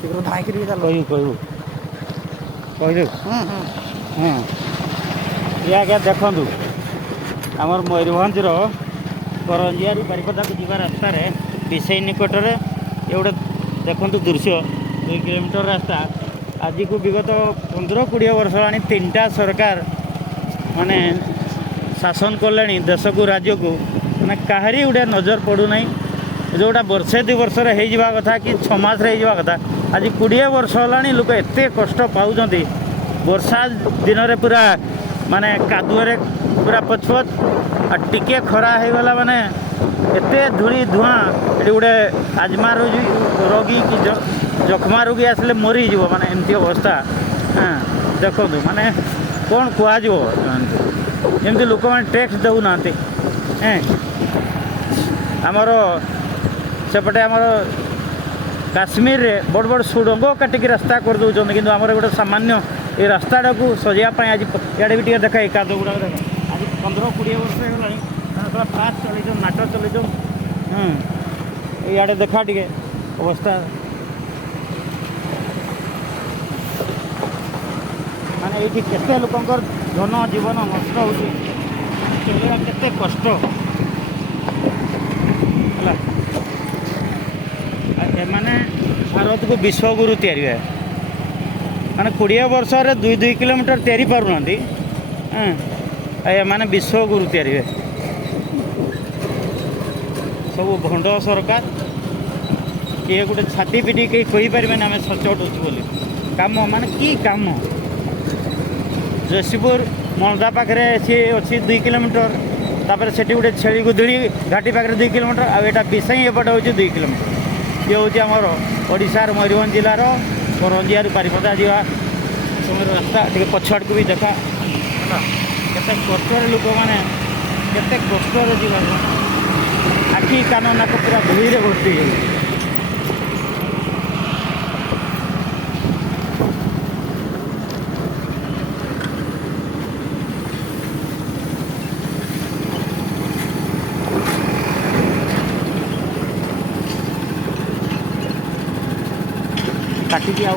शीघ्र धाई कर कहू कहू कहू हाँ ये आज्ञा देखु आमर मयूरभंजर करंजियारू बारिपदा को जीवा रास्तार विषय निकटर ये गोटे देखु दृश्य 2 किलोमीटर रास्ता आज को विगत 15-20 वर्ष होनी 3टा सरकार माने शासन कले देश को राज्य को मैंने कहारी गोटे नजर पड़ूना जोटा वर्षे 2 वर्ष हो कथा कि 6 मास कथा आज 20 वर्ष होलानी लोक एत कष्ट पाँच वर्षा दिन में पूरा माने कादुअरे पूरा पछपच आ टिके खरा हो गला माने एते धूली धुआं ये गोटे आजमा रोगी कि जखमा रोगी आसले मरीज माने एमती अवस्था हाँ देखो माने कौन कहमती लोक मैंने टैक्स देना आमर सेपटे आमर काश्मीर रे बड़ बड़ सुड़ंग काटिक रास्ता कर दौरान कि आमर गोटे सामान्य ये रास्ताटा को सजावाई आज इे भी देखा काद गुड़ा आज 15-20 वर्ष होगा पास चल नाट चल इे देखा टे अवस्था माने ये केते लोकंर धन जीवन नष्ट होती केते कष्ट माने भारत को विश्वगुरु तैयारी है माने 20 वर्ष 2-2 किलोमीटर तैयारी पारना माने विश्वगुरु तैयारी है सब भंड सरकार किए गोटे छाती पिटी कहीं कहीपर आम सचोट अच्छे बोली कम माने कि कम जयसीपुर मलदा पाखे सी अच्छी 2 किलोमीटर तापर से गोटे छेली गुदड़ी घाटी पाखे 2 किलोमीटर आटा विषय एपटे हूँ 2 किलोमीटर ये हूँ आमर ओडिशार मयूरभंज जिलार करंजियारू बारिपदा जावा समय रास्ता टे पछाड़ को भी देखा केते कष्ट लोक मैंने केते कष्ट जीवा आखि कान नाक पूरा धूली रे भर्ती काटिकी आ